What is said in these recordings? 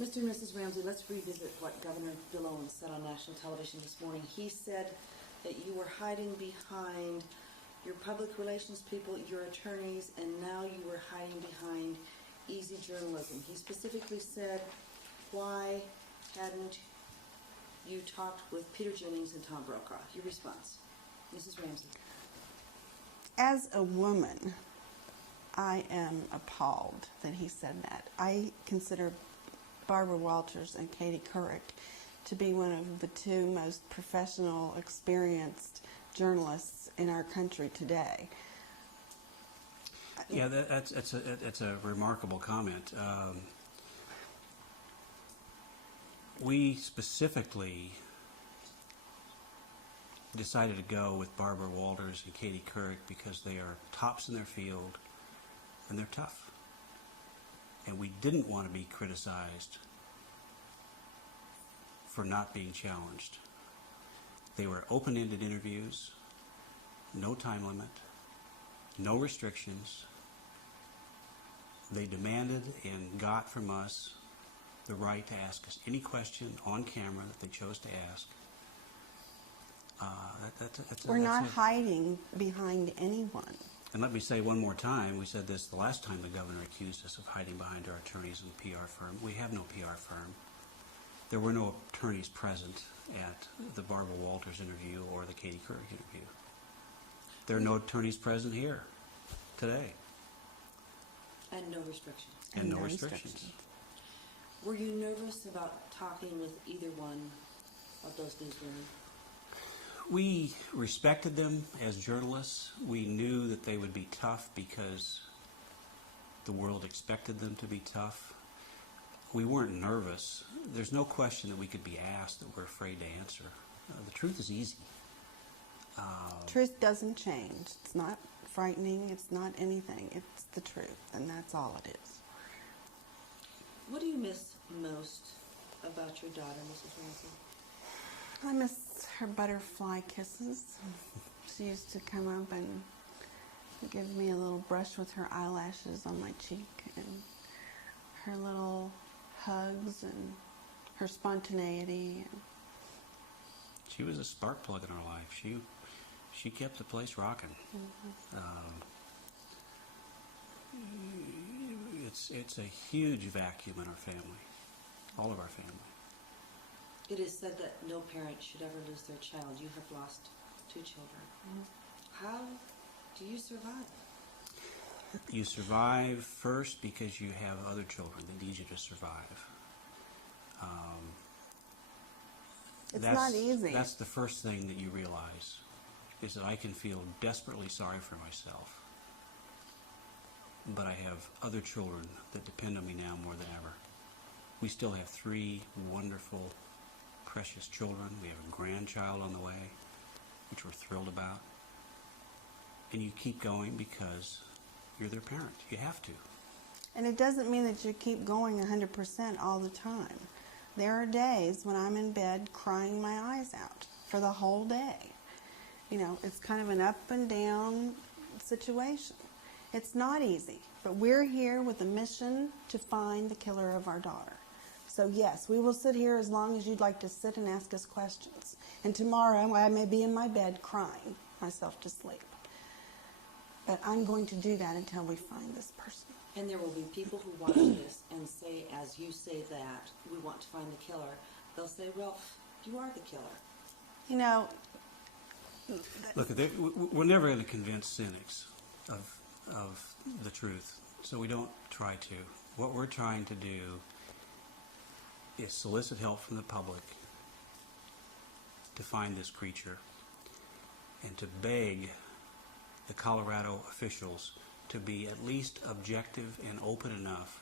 Mr. and Mrs. Ramsey, let's revisit what Governor Dillon said on national television this morning. He said that you were hiding behind your public relations people, your attorneys, and now you were hiding behind easy journalism. He specifically said, why hadn't you talked with Peter Jennings and Tom Brokaw? Your response, Mrs. Ramsey. As a woman, I am appalled that he said that. I consider Barbara Walters and Katie Couric to be one of the two most professional, experienced journalists in our country today. Yeah, that's a remarkable comment. We specifically decided to go with Barbara Walters and Katie Couric because they are tops in their field and they're tough. And we didn't want to be criticized for not being challenged. They were open-ended interviews, no time limit, no restrictions. They demanded and got from us the right to ask us any question on camera that they chose to ask. We're not hiding behind anyone. And let me say one more time, we said this the last time the governor accused us of hiding behind our attorneys and PR firm. We have no PR firm. There were no attorneys present at the Barbara Walters interview or the Katie Couric interview. There are no attorneys present here today. And no restrictions. And no restrictions. Were you nervous about talking with either one of those newswomen? We respected them as journalists. We knew that they would be tough because the world expected them to be tough. We weren't nervous. There's no question that we could be asked that we're afraid to answer. The truth is easy. Truth doesn't change. It's not frightening. It's not anything. It's the truth, and that's all it is. What do you miss most about your daughter, Mrs. Ramsey? I miss her butterfly kisses. She used to come up and give me a little brush with her eyelashes on my cheek, and her little hugs and her spontaneity. She was a spark plug in our life. She kept the place rocking. Mm-hmm. It's a huge vacuum in our family, all of our family. It is said that no parent should ever lose their child. You have lost 2 children. Mm-hmm. How do you survive? You survive first because you have other children that need you to survive. It's not easy. That's the first thing that you realize, is that I can feel desperately sorry for myself, but I have other children that depend on me now more than ever. We still have 3 wonderful, precious children. We have a grandchild on the way, which we're thrilled about. And you keep going because you're their parent. You have to. And it doesn't mean that you keep going 100% all the time. There are days when I'm in bed crying my eyes out for the whole day. You know, it's kind of an up and down situation. It's not easy, but we're here with a mission to find the killer of our daughter. So yes, we will sit here as long as you'd like to sit and ask us questions. And tomorrow I may be in my bed crying myself to sleep. But I'm going to do that until we find this person. And there will be people who watch this and say, as you say that, we want to find the killer. They'll say, well, you are the killer. You know, look, we're never going to convince cynics of the truth, so we don't try to. What we're trying to do is solicit help from the public to find this creature and to beg the Colorado officials to be at least objective and open enough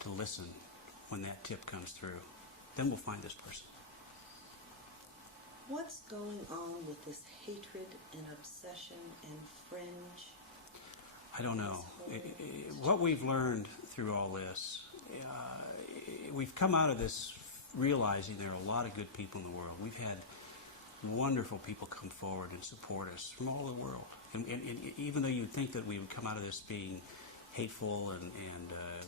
to listen when that tip comes through. Then we'll find this person. What's going on with this hatred and obsession and fringe? I don't know. What we've learned through all this, we've come out of this realizing there are a lot of good people in the world. We've had wonderful people come forward and support us from all over the world. And even though you'd think that we would come out of this being hateful and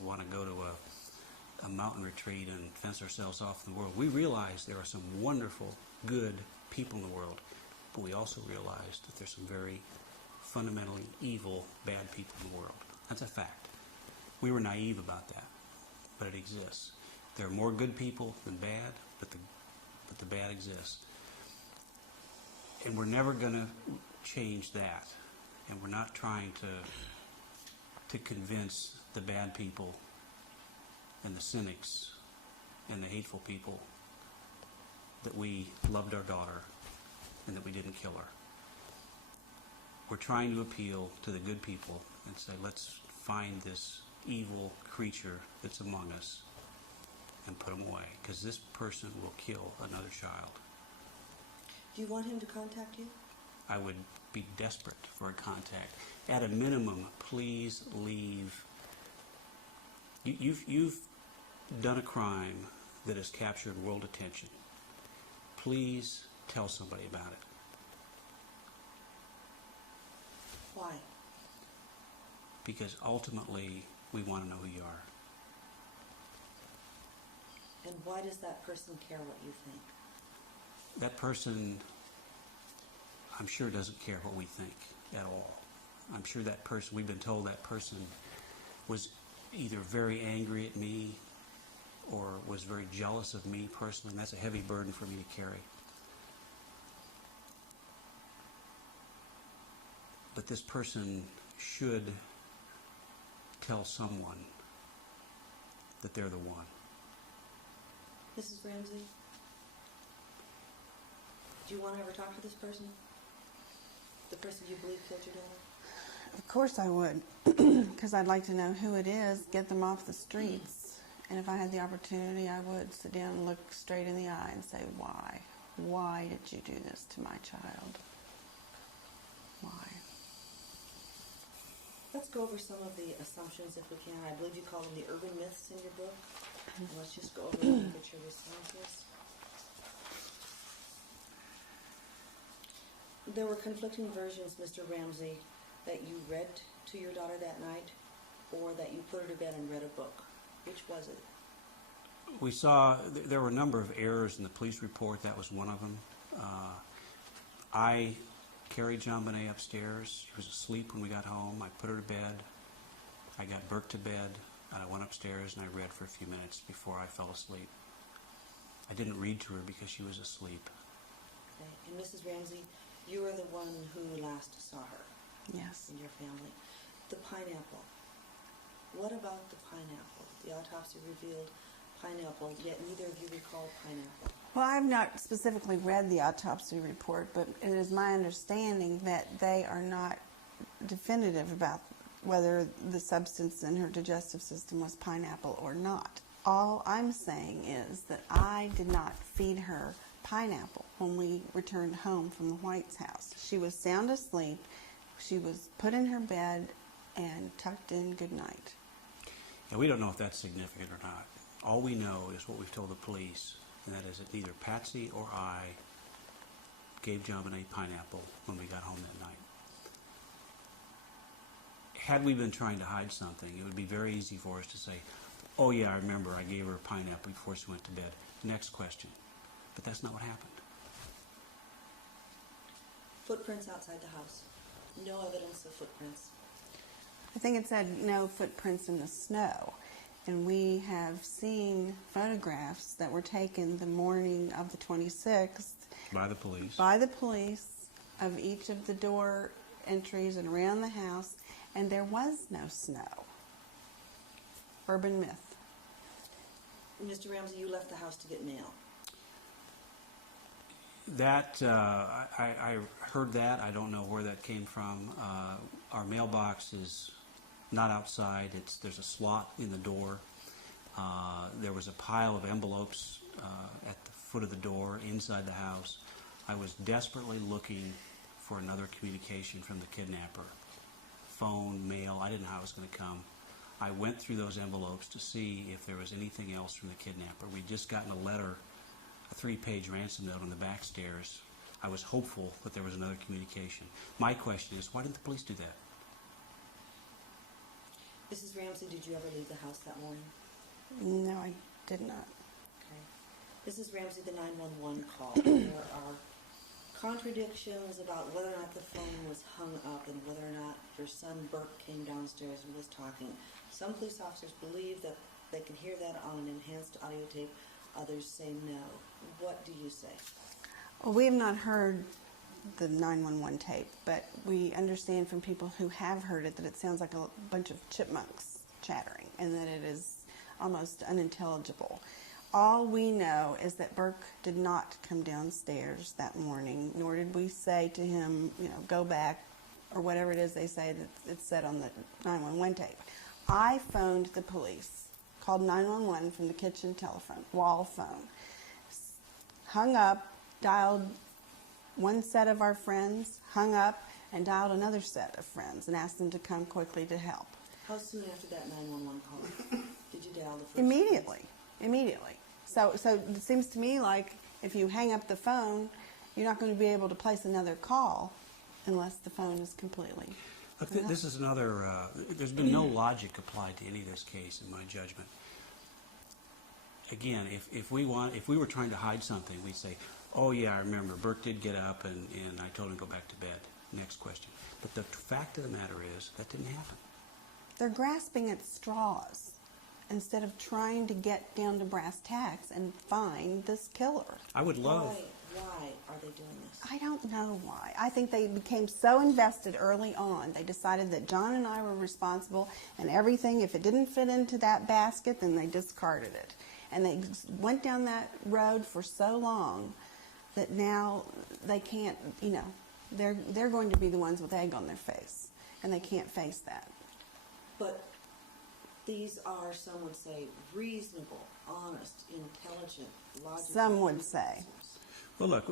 want to go to a mountain retreat and fence ourselves off from the world. We realize there are some wonderful, good people in the world, but we also realize that there's some very fundamentally evil, bad people in the world. That's a fact. We were naive about that, but it exists. There are more good people than bad, but the bad exists. And we're never going to change that. And we're not trying to convince the bad people and the cynics and the hateful people that we loved our daughter and that we didn't kill her. We're trying to appeal to the good people and say, let's find this evil creature that's among us and put him away, because this person will kill another child. Do you want him to contact you? I would be desperate for a contact. At a minimum, please leave. You've done a crime that has captured world attention. Please tell somebody about it. Why? Because ultimately, we want to know who you are. And why does that person care what you think? That person, I'm sure, doesn't care what we think at all. I'm sure that person, we've been told that person was either very angry at me or was very jealous of me personally, and that's a heavy burden for me to carry. But this person should tell someone that they're the one. Mrs. Ramsey, do you want to ever talk to this person? The person you believe killed your daughter? Of course I would, because I'd like to know who it is, get them off the streets. And if I had the opportunity, I would sit down and look straight in the eye and say, why? Why did you do this to my child? Why? Let's go over some of the assumptions if we can. I believe you call them the urban myths in your book. And let's just go over them and get your responses. There were conflicting versions, Mr. Ramsey, that you read to your daughter that night or that you put her to bed and read a book. Which was it? We saw there were a number of errors in the police report. That was one of them. I carried JonBenet upstairs. She was asleep when we got home. I put her to bed. I got Burke to bed. And I went upstairs and I read for a few minutes before I fell asleep. I didn't read to her because she was asleep. Okay. And Mrs. Ramsey, you are the one who last saw her. Yes. In your family. The pineapple. What about the pineapple? The autopsy revealed pineapple, yet neither of you recall pineapple. Well, I've not specifically read the autopsy report, but it is my understanding that they are not definitive about whether the substance in her digestive system was pineapple or not. All I'm saying is that I did not feed her pineapple when we returned home from the White's house. She was sound asleep. She was put in her bed and tucked in good night. And we don't know if that's significant or not. All we know is what we've told the police, and that is that neither Patsy or I gave JonBenet pineapple when we got home that night. Had we been trying to hide something, it would be very easy for us to say, oh yeah, I remember, I gave her pineapple before she went to bed. Next question. But that's not what happened. Footprints outside the house. No evidence of footprints. I think it said no footprints in the snow. And we have seen photographs that were taken the morning of the 26th By the police. by the police of each of the door entries and around the house, and there was no snow. Urban myth. Mr. Ramsey, you left the house to get mail. That, I heard that. I don't know where that came from. Our mailbox is not outside. There's a slot in the door. There was a pile of envelopes at the foot of the door inside the house. I was desperately looking for another communication from the kidnapper. Phone, mail, I didn't know how it was going to come. I went through those envelopes to see if there was anything else from the kidnapper. We'd just gotten a letter, a 3-page ransom note on the back stairs. I was hopeful that there was another communication. My question is, why didn't the police do that? Mrs. Ramsey, did you ever leave the house that morning? No, I did not. Okay. This is Ramsey, the 911 call. There are contradictions about whether or not the phone was hung up and whether or not your son Burke came downstairs and was talking. Some police officers believe that they can hear that on an enhanced audio tape. Others say no. What do you say? Well, we have not heard the 911 tape, but we understand from people who have heard it that it sounds like a bunch of chipmunks chattering and that it is almost unintelligible. All we know is that Burke did not come downstairs that morning, nor did we say to him, go back, or whatever it is they say that it's said on the 911 tape. I phoned the police, called 911 from the kitchen telephone, wall phone, hung up, dialed one set of our friends, hung up, and dialed another set of friends and asked them to come quickly to help. How soon after that 911 call did you dial the first? Immediately. So it seems to me like if you hang up the phone, you're not going to be able to place another call unless the phone is completely. Look, this is another, there's been no logic applied to any of this case in my judgment. Again, if we were trying to hide something, we'd say, oh yeah, I remember, Burke did get up and I told him to go back to bed. Next question. But the fact of the matter is, that didn't happen. They're grasping at straws instead of trying to get down to brass tacks and find this killer. I would love... Why are they doing this? I don't know why. I think they became so invested early on. They decided that John and I were responsible, and everything, if it didn't fit into that basket, then they discarded it. And they went down that road for so long that now they can't, they're going to be the ones with egg on their face, and they can't face that. But these are, some would say, reasonable, honest, intelligent, logical. Some would say. Well, look,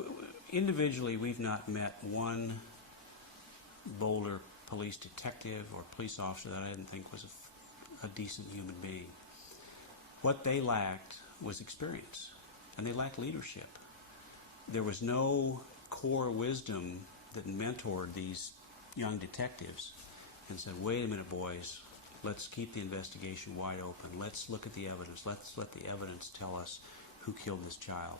individually, we've not met one Boulder police detective or police officer that I didn't think was a decent human being. What they lacked was experience, and they lacked leadership. There was no core wisdom that mentored these young detectives and said, wait a minute, boys, let's keep the investigation wide open. Let's look at the evidence. Let's let the evidence tell us who killed this child.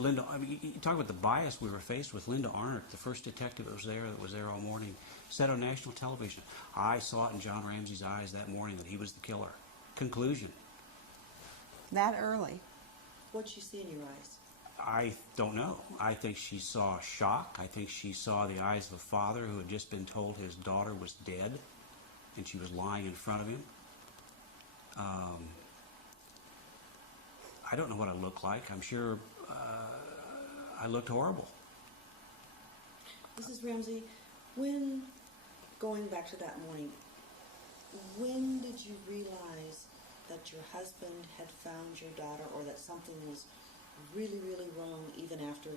Linda, I mean, you talk about the bias we were faced with. Linda Arnott, the first detective that was there all morning, said on national television, I saw it in John Ramsey's eyes that morning that he was the killer. Conclusion. That early. What'd you see in your eyes? I don't know. I think she saw shock. I think she saw the eyes of a father who had just been told his daughter was dead, and she was lying in front of him. I don't know what I looked like. I'm sure I looked horrible. Mrs. Ramsey, when, going back to that morning, when did you realize that your husband had found your daughter, or that something was really, really wrong even after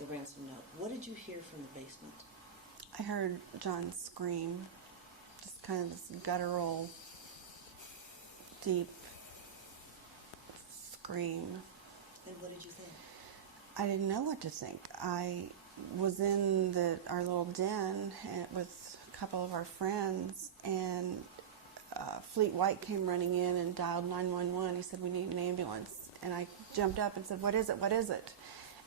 the ransom note? What did you hear from the basement? I heard John scream, just kind of this guttural, deep scream. And what did you think? I didn't know what to think. I was in our little den with a couple of our friends, and Fleet White came running in and dialed 911. He said, we need an ambulance. And I jumped up and said, what is it? What is it?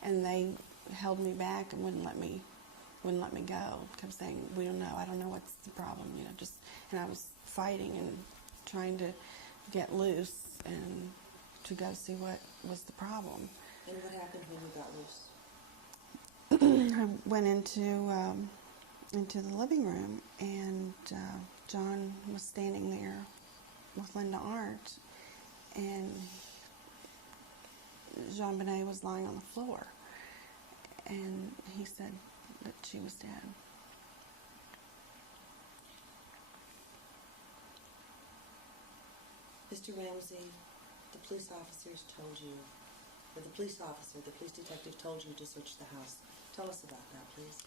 And they held me back and wouldn't let me go. Kept saying, we don't know. I don't know what's the problem. And I was fighting and trying to get loose and to go see what was the problem. And what happened when you got loose? I went into the living room, and John was standing there with Linda Arndt, and Jean Benet was lying on the floor, and he said that she was dead. Mr. Ramsey, the police officers told you, or the police detective told you to search the house. Tell us about that, please.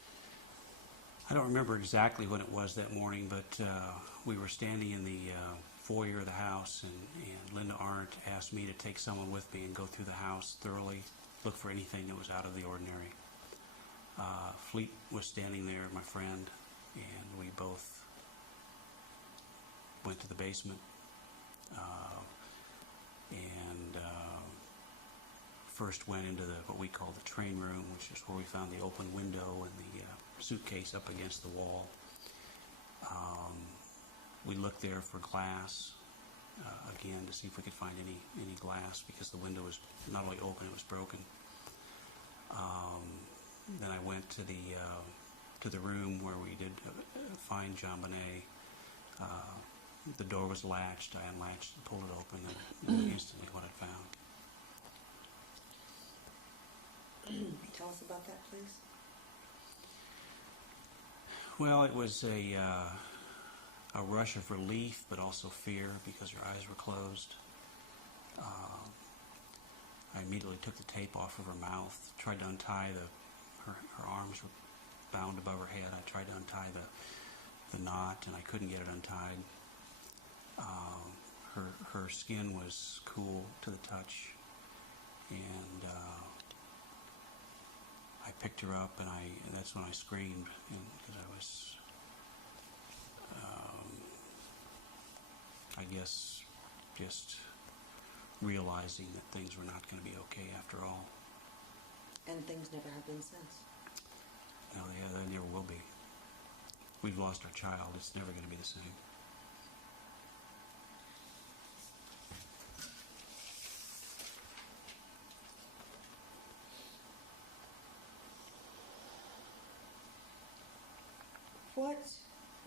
I don't remember exactly when it was that morning, but we were standing in the foyer of the house, and Linda Arndt asked me to take someone with me and go through the house thoroughly, look for anything that was out of the ordinary. Fleet was standing there, my friend, and we both went to the basement. and first went into what we call the train room, which is where we found the open window and the suitcase up against the wall. We looked there for glass, again, to see if we could find any glass, because the window was not only open, it was broken. Then I went to the room where we did find JonBenet. The door was latched. I unlatched and pulled it open, and knew instantly what I found. Tell us about that, please. Well, it was a rush of relief, but also fear, because her eyes were closed. I immediately took the tape off of her mouth, tried to untie her arms were bound above her head. I tried to untie the knot, and I couldn't get it untied. Her skin was cool to the touch, and I picked her up, and that's when I screamed, because I was, I guess, just realizing that things were not going to be okay after all. And things never have been since. No, they never will be. We've lost our child. It's never going to be the same.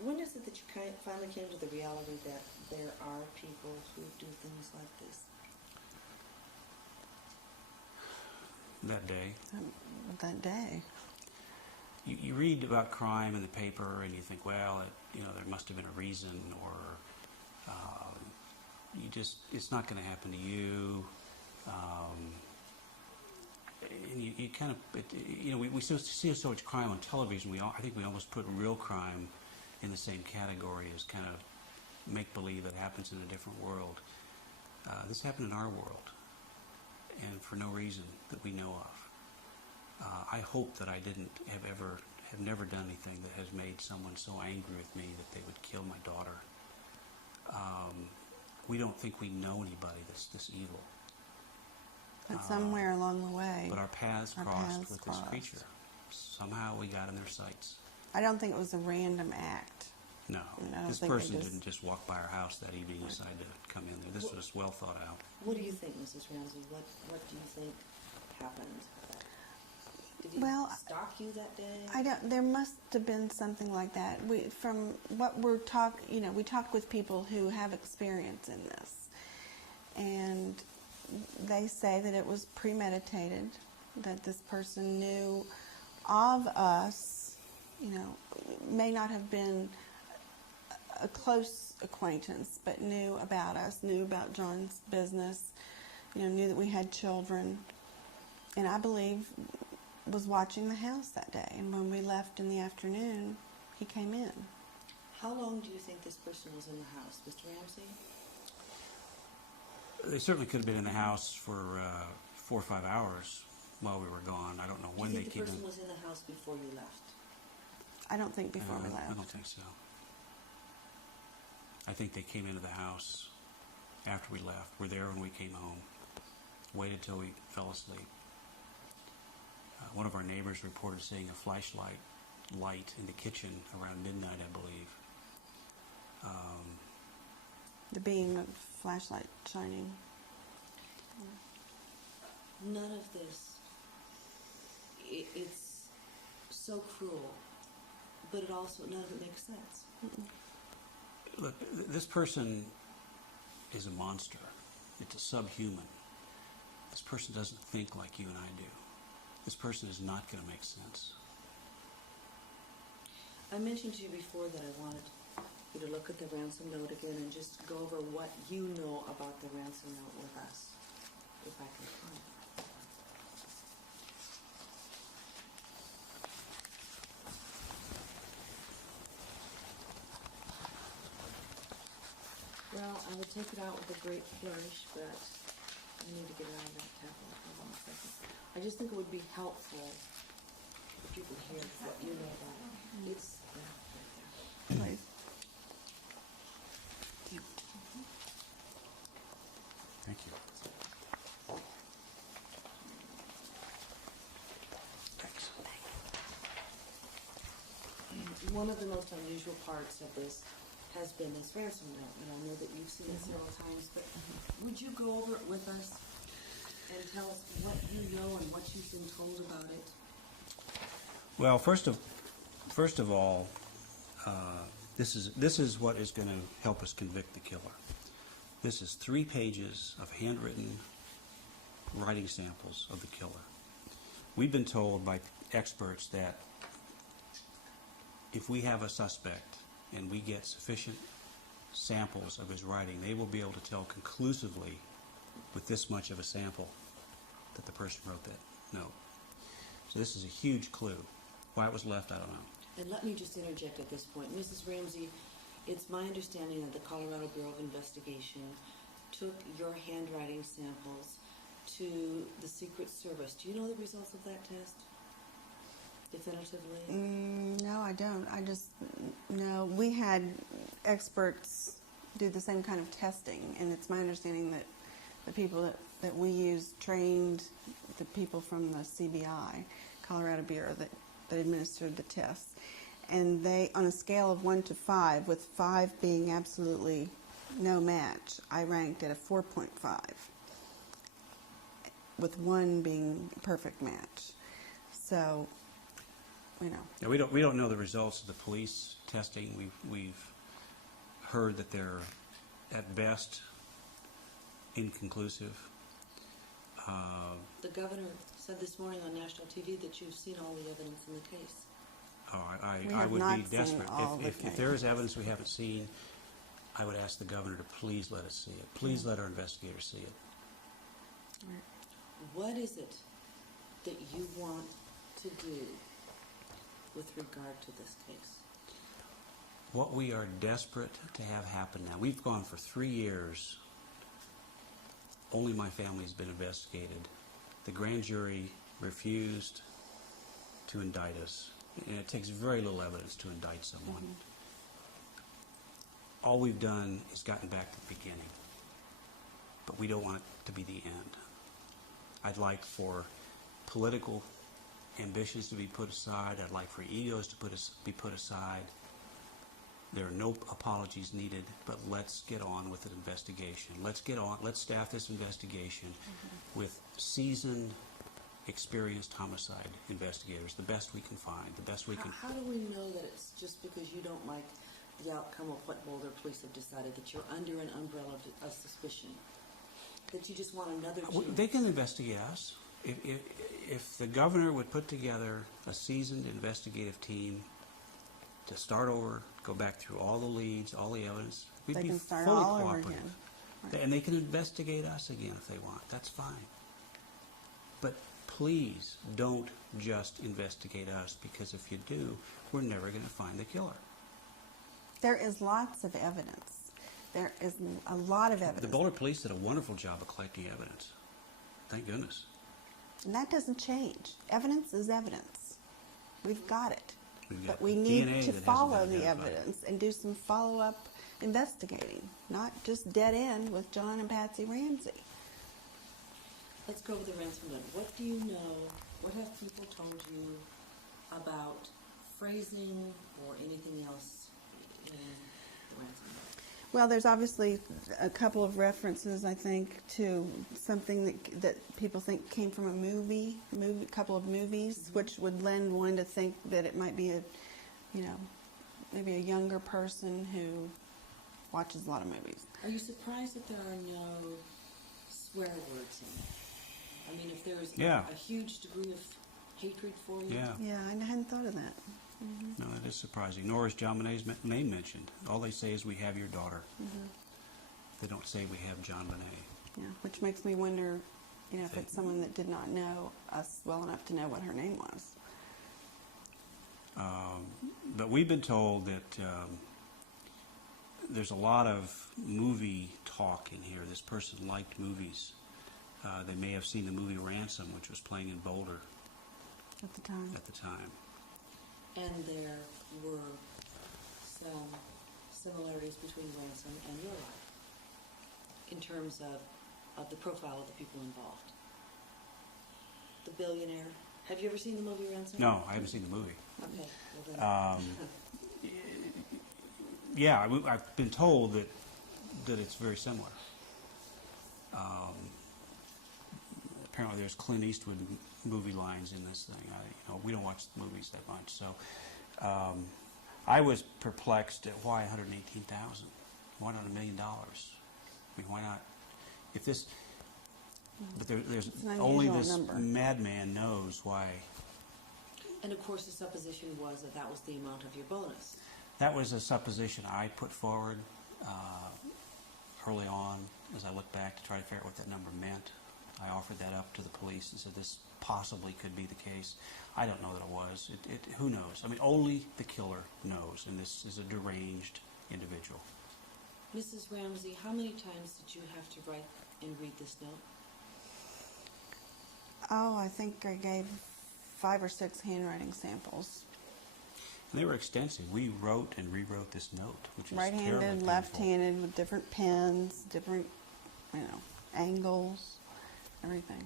When is it that you finally came to the reality that there are people who do things like this? That day. That day. You read about crime in the paper, and you think, well, there must have been a reason, or it's not going to happen to you. And you kind of, we see so much crime on television. I think we almost put real crime in the same category as kind of make-believe that happens in a different world. This happened in our world, and for no reason that we know of. I hope that I have never done anything that has made someone so angry with me that they would kill my daughter. We don't think we know anybody that's this evil. But somewhere along the way, But our paths crossed with this creature. Somehow we got in their sights. I don't think it was a random act. No, I don't this think they person just- didn't just walk by our house that evening and decide to come in there. This was well thought out. What do you think, Mrs. Ramsey? What do you think happened? Did he Well, stalk you that day? There must have been something like that. From what we talked with people who have experience in this, and they say that it was premeditated, that this person knew of us, may not have been a close acquaintance, but knew about us, knew about John's business, knew that we had children, and I believe was watching the house that day. And when we left in the afternoon, he came in. How long do you think this person was in the house, Mr. Ramsey? They certainly could have been in the house for 4 or 5 hours while we were gone. I don't know when Do they you came think the person in. was in the house before you left? I don't think before we left. I don't think so. I think they came into the house after we left. Were there when we came home. Waited till we fell asleep. One of our neighbors reported seeing a flashlight light in the kitchen around midnight, I believe. The beam of flashlight shining. None of this, it's so cruel, but none of it makes sense. Look, this person is a monster. It's a subhuman. This person doesn't think like you and I do. This person is not going to make sense. I mentioned to you before that I wanted you to look at the ransom note again and just go over what you know about the ransom note with us, if I can find it. Well, I would take it out with a great flourish, but I need to get it out of that tablet. Hold on a second. I just think it would be helpful if you could hear what you know about it. It's right there. Please. Thank you. one of the most unusual parts of this has been this ransom note, and I know that you've seen it several times, but would you go over it with us and tell us what you know and what you've been told about it? Well, first of all, this is what is going to help us convict the killer. This is 3 pages of handwritten writing samples of the killer. We've been told by experts that if we have a suspect and we get sufficient samples of his writing, they will be able to tell conclusively with this much of a sample that the person wrote that note. So this is a huge clue. Why it was left, I don't know. And let me just interject at this point. Mrs. Ramsey, it's my understanding that the Colorado Bureau of Investigation took your handwriting samples to the Secret Service. Do you know the results of that test? Definitively? No, I don't. I just know we had experts do the same kind of testing, and it's my understanding that the people that we use trained the people from the CBI, Colorado Bureau, that administered the tests. And they, on a scale of 1 to 5, with 5 being absolutely no match, I ranked at a 4.5, with 1 being a perfect match. So, you know. Yeah, we don't know the results of the police testing. We've heard that they're at best inconclusive. The governor said this morning on national TV that you've seen all the evidence in the case. We I have would not be seen desperate. all the If there is evidence we haven't seen, I would ask the governor to please let us see it. Please let our investigators see it. What is it that you want to do with regard to this case? What we are desperate to have happen now, we've gone for 3 years. Only my family's been investigated. The grand jury refused to indict us. And it takes very little evidence to indict someone. All we've done is gotten back to the beginning. But we don't want it to be the end. I'd like for political ambitions to be put aside. I'd like for egos to be put aside. There are no apologies needed, but let's get on with an investigation. Let's staff this investigation with seasoned, experienced homicide investigators, the best we can find, the best we can. How do we know that it's just because you don't like the outcome of what Boulder police have decided, that you're under an umbrella of suspicion, that you just want another chance? They can investigate us. If the governor would put together a seasoned investigative team to start over, go back through all the leads, all the evidence, we'd They be can start fully all over cooperative. again. Right. And they can investigate us again if they want. That's fine. But please don't just investigate us, because if you do, we're never going to find the killer. There is lots of evidence. There is a lot of evidence. The Boulder police did a wonderful job of collecting evidence. Thank goodness. And that doesn't change. Evidence is evidence. We've got it. We've got But we DNA need that to hasn't follow been the identified. evidence and do some follow-up investigating, not just dead end with John and Patsy Ramsey. Let's go over the ransom note. What do you know, what have people told you about phrasing or anything else in the ransom note? Well, there's obviously a couple of references, I think, to something that people think came from a couple of movies, which would lend one to think that it might be maybe a younger person who watches a lot of movies. Are you surprised that there are no swear words in it? I mean, if there's a huge degree of hatred for you? Yeah. Yeah, I hadn't thought of that. No, that is surprising. Nor is John Bonet's name mentioned. All they say is, we have your daughter. They don't say we have John Bonet. Yeah, which makes me wonder, if it's someone that did not know us well enough to know what her name was. But we've been told that there's a lot of movie talk in here. This person liked movies. They may have seen the movie Ransom, which was playing in Boulder At the time. at the time. And there were some similarities between Ransom and your life in terms of the profile of the people involved. The billionaire. Have you ever seen the movie Ransom? No, I haven't seen the movie. Okay. Well then, Yeah, I've been told that it's very similar. Apparently, there's Clint Eastwood movie lines in this thing. We don't watch movies that much, so I was perplexed at why 118,000. Why not $1 million? I mean, why not? If this, but there's It's an only unusual this number. madman knows why. And of course, the supposition was that that was the amount of your bonus. That was a supposition I put forward early on as I looked back to try to figure out what that number meant. I offered that up to the police and said this possibly could be the case. I don't know that it was. Who knows? I mean, only the killer knows, and this is a deranged individual. Mrs. Ramsey, how many times did you have to write and read this note? Oh, I think I gave 5 or 6 handwriting samples. And they were extensive. We wrote and rewrote this note, which is terribly Right-handed, painful. left-handed, with different pens, different, angles, everything.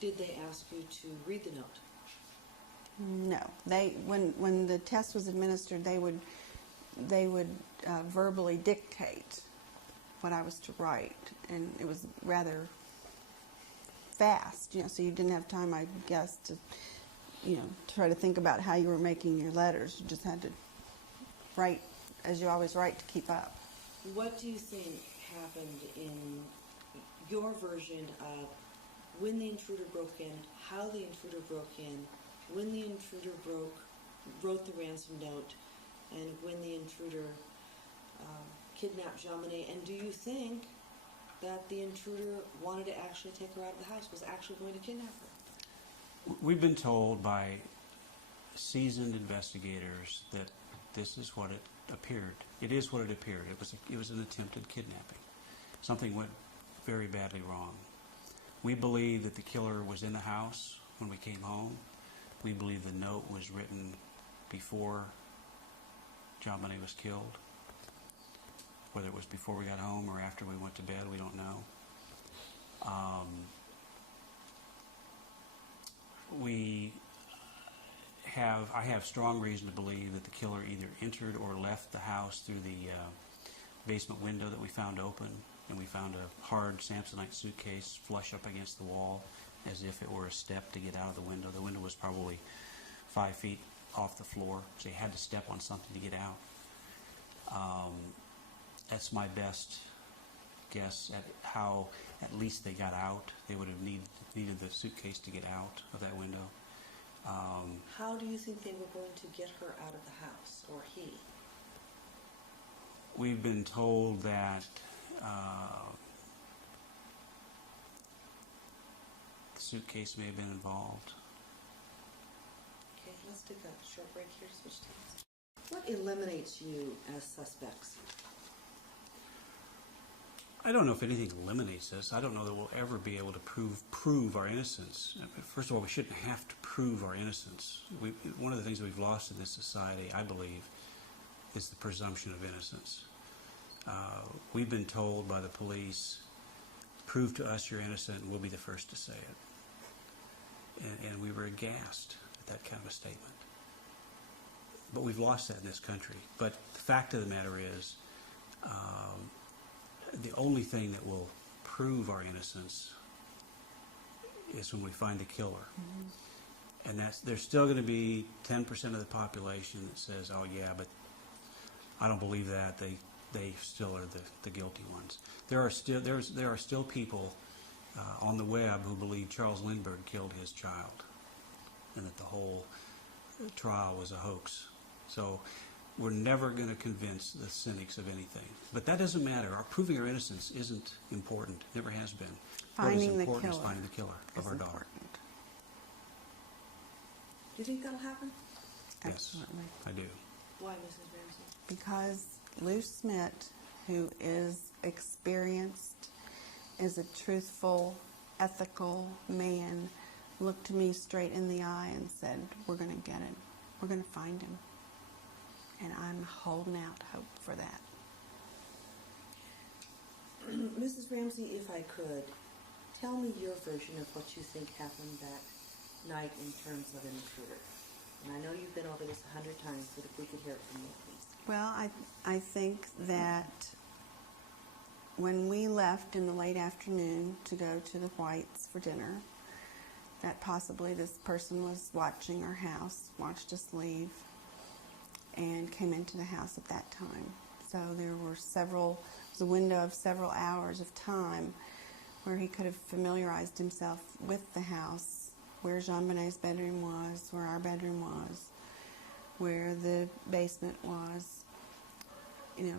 Did they ask you to read the note? No, when the test was administered, they would verbally dictate what I was to write, and it was rather fast, so you didn't have time, I guess, to try to think about how you were making your letters. You just had to write as you always write to keep up. What do you think happened in your version of when the intruder broke in, how the intruder broke in, when the intruder wrote the ransom note, and when the intruder kidnapped Jean-Monnet? And do you think that the intruder wanted to actually take her out of the house, was actually going to kidnap her? We've been told by seasoned investigators that this is what it appeared. It is what it appeared. It was an attempted kidnapping. Something went very badly wrong. We believe that the killer was in the house when we came home. We believe the note was written before Jean-Monnet was killed. Whether it was before we got home or after we went to bed, we don't know. I have strong reason to believe that the killer either entered or left the house through the basement window that we found open, and we found a hard Samsonite suitcase flush up against the wall as if it were a step to get out of the window. The window was probably 5 feet off the floor, so you had to step on something to get out. That's my best guess at how at least they got out. They would have needed the suitcase to get out of that window. How do you think they were going to get her out of the house, or he? We've been told that the suitcase may have been involved. Okay, let's take a short break here to switch teams. What eliminates you as suspects? I don't know if anything eliminates us. I don't know that we'll ever be able to prove our innocence. First of all, we shouldn't have to prove our innocence. One of the things that we've lost in this society, I believe, is the presumption of innocence. We've been told by the police, prove to us you're innocent and we'll be the first to say it. And we were aghast at that kind of a statement. But we've lost that in this country. But the fact of the matter is, the only thing that will prove our innocence is when we find the killer. Mm-hmm. And there's still going to be 10% of the population that says, oh yeah, but I don't believe that. They still are the guilty ones. There are still people on the web who believe Charles Lindbergh killed his child and that the whole trial was a hoax. So we're never going to convince the cynics of anything. But that doesn't matter. Proving our innocence isn't important. Never has been. Finding what is the important killer is finding the killer of our daughter. important. Do you think that'll happen? Absolutely. Yes, I do. Why, Mrs. Ramsey? Because Lou Smith, who is experienced, is a truthful, ethical man, looked me straight in the eye and said, we're going to get him. We're going to find him. And I'm holding out hope for that. Mrs. Ramsey, if I could, tell me your version of what you think happened that night in terms of an intruder. And I know you've been over this 100 times, but if we could hear it from you, please. Well, I think that when we left in the late afternoon to go to the Whites for dinner, that possibly this person was watching our house, watched us leave, and came into the house at that time. So there were a window of several hours of time where he could have familiarized himself with the house, where Jean-Benet's bedroom was, where our bedroom was, where the basement was,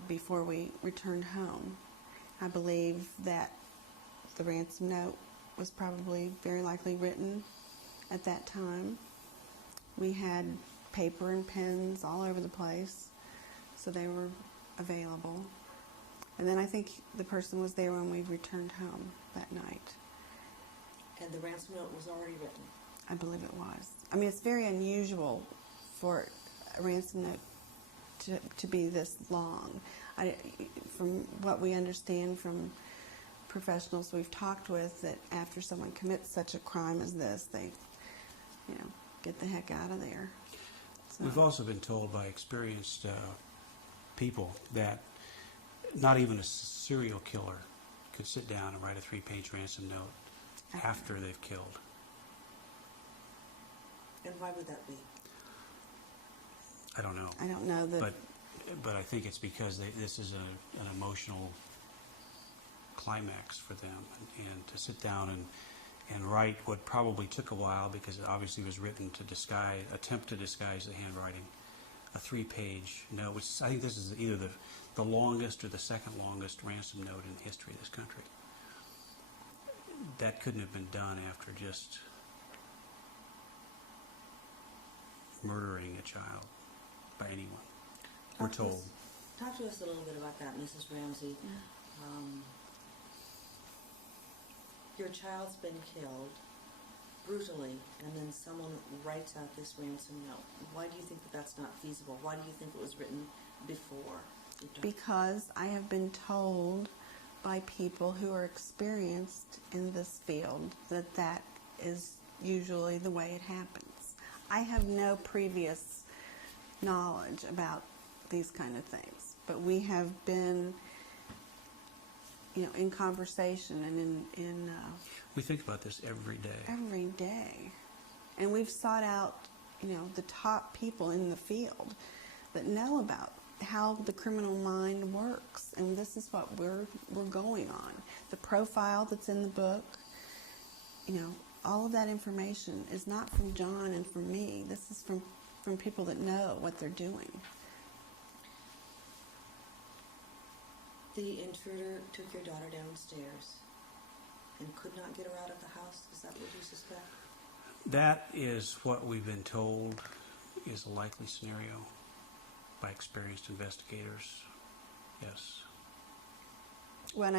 before we returned home. I believe that the ransom note was probably very likely written at that time. We had paper and pens all over the place, so they were available. And then I think the person was there when we returned home that night. And the ransom note was already written. I believe it was. I mean, it's very unusual for a ransom note to be this long. From what we understand from professionals we've talked with, that after someone commits such a crime as this, they, get the heck out of there. So. We've also been told by experienced people that not even a serial killer could sit down and write a 3-page ransom note after they've killed. And why would that be? I don't know. I don't know that. But I think it's because this is an emotional climax for them, and to sit down and write what probably took a while, because it obviously was written to attempt to disguise the handwriting, a 3-page note, which I think this is either the longest or the second longest ransom note in the history of this country. That couldn't have been done after just murdering a child by anyone. We're told. Talk to us a little bit about that, Mrs. Ramsey. Your child's been killed brutally, and then someone writes out this ransom note. Why do you think that that's not feasible? Why do you think it was written before? Because I have been told by people who are experienced in this field that is usually the way it happens. I have no previous knowledge about these kind of things, but we have been, in conversation and in We think about this every day. every day, and we've sought out, the top people in the field that know about how the criminal mind works, and this is what we're going on. The profile that's in the book, all of that information is not from John and from me. This is from people that know what they're doing. The intruder took your daughter downstairs and could not get her out of the house. Is that what you suspect? That is what we've been told is a likely scenario by experienced investigators. Yes. Well,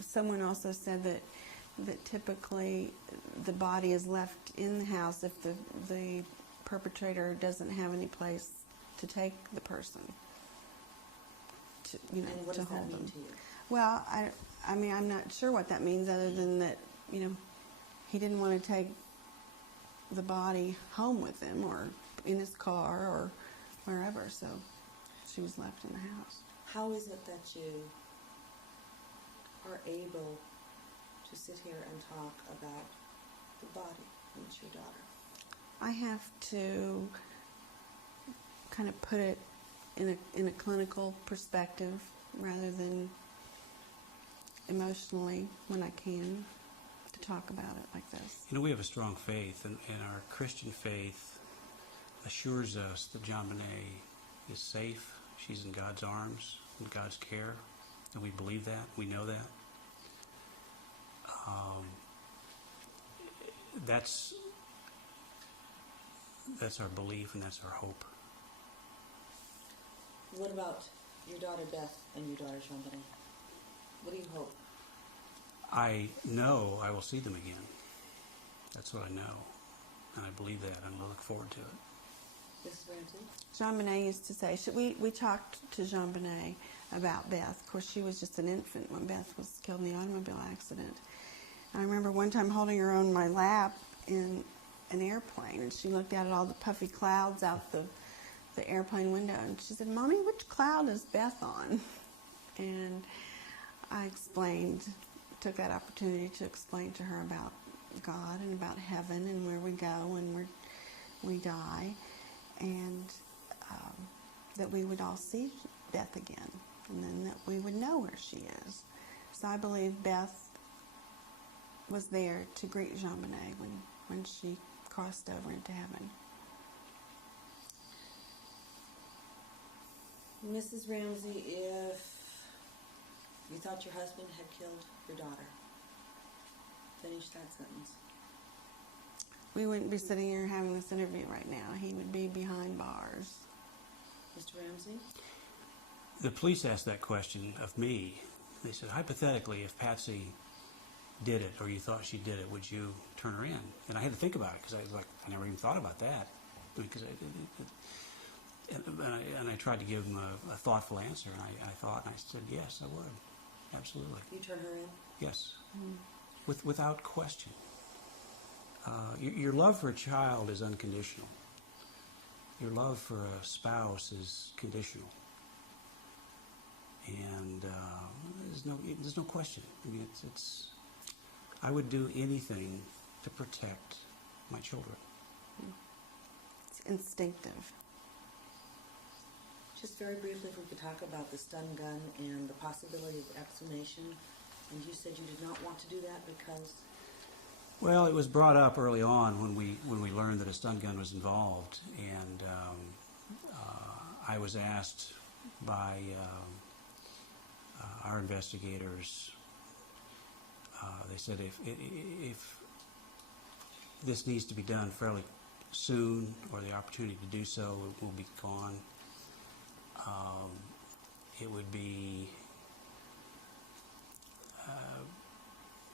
someone also said that typically the body is left in the house if the perpetrator doesn't have any place to take the person. And what to does that hold mean them. to you? Well, I mean, I'm not sure what that means, other than that, he didn't want to take the body home with him or in his car or wherever, so she was left in the house. How is it that you are able to sit here and talk about the body and your daughter? I have to kind of put it in a clinical perspective rather than emotionally when I can, to talk about it like this. We have a strong faith, and our Christian faith assures us that JonBenét is safe. She's in God's arms, in God's care, and we believe that. We know that. That's our belief, and that's our hope. What about your daughter Beth and your daughter JonBenét? What do you hope? I know I will see them again. That's what I know, and I believe that, and I look forward to it. Mrs. Ramsey? JonBenét used to say, we talked to JonBenét about Beth. Of course, she was just an infant when Beth was killed in the automobile accident. I remember one time holding her on my lap, and an airplane, and she looked out at all the puffy clouds out the airplane window, and she said, "Mommy, which cloud is Beth on?" And I took that opportunity to explain to her about God and about heaven and where we go and where we die, and that we would all see Beth again, and then that we would know where she is. So I believe Beth was there to greet JonBenet when she crossed over into heaven. Mrs. Ramsey, if you thought your husband had killed your daughter, finish that sentence. We wouldn't be sitting here having this interview right now. He would be behind bars. Mr. Ramsey? The police asked that question of me. They said, hypothetically, if Patsy did it, or you thought she did it, would you turn her in? And I had to think about it, because I was like, I never even thought about that. Because and I tried to give him a thoughtful answer, and I thought, and I said, yes, I would. Absolutely. You turn her in? Yes. Without question. Your love for a child is unconditional. Your love for a spouse is conditional. And there's no question. I mean, I would do anything to protect my children. It's instinctive. Just very briefly, if we could talk about the stun gun and the possibility of exhumation. And you said you did not want to do that because... Well, it was brought up early on when we learned that a stun gun was involved, and I was asked by our investigators. They said if this needs to be done fairly soon, or the opportunity to do so will be gone, it would be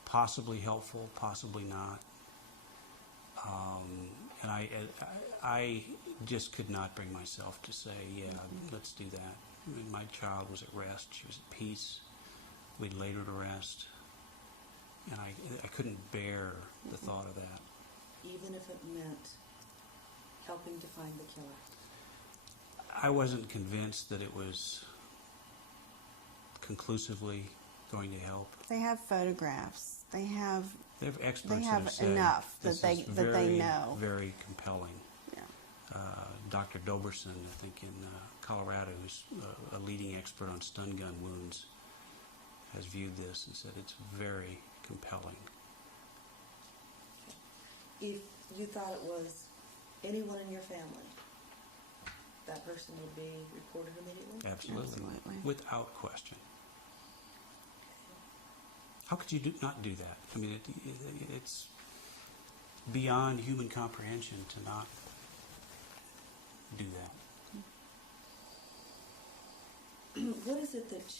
possibly helpful, possibly not. And I just could not bring myself to say, yeah, let's do that. I mean, my child was at rest. She was at peace. We'd laid her to rest. And I couldn't bear the thought of that. Even if it meant helping to find the killer? I wasn't convinced that it was conclusively going to help. They have photographs. They have experts they that have said enough this that they know. Very compelling. Yeah. Dr. Doberson, I think in Colorado, who's a leading expert on stun gun wounds, has viewed this and said it's very compelling. If you thought it was anyone in your family, that person would be reported immediately? Absolutely. Without question. How could you not do that? I mean, it's beyond human comprehension to not do that. What is it that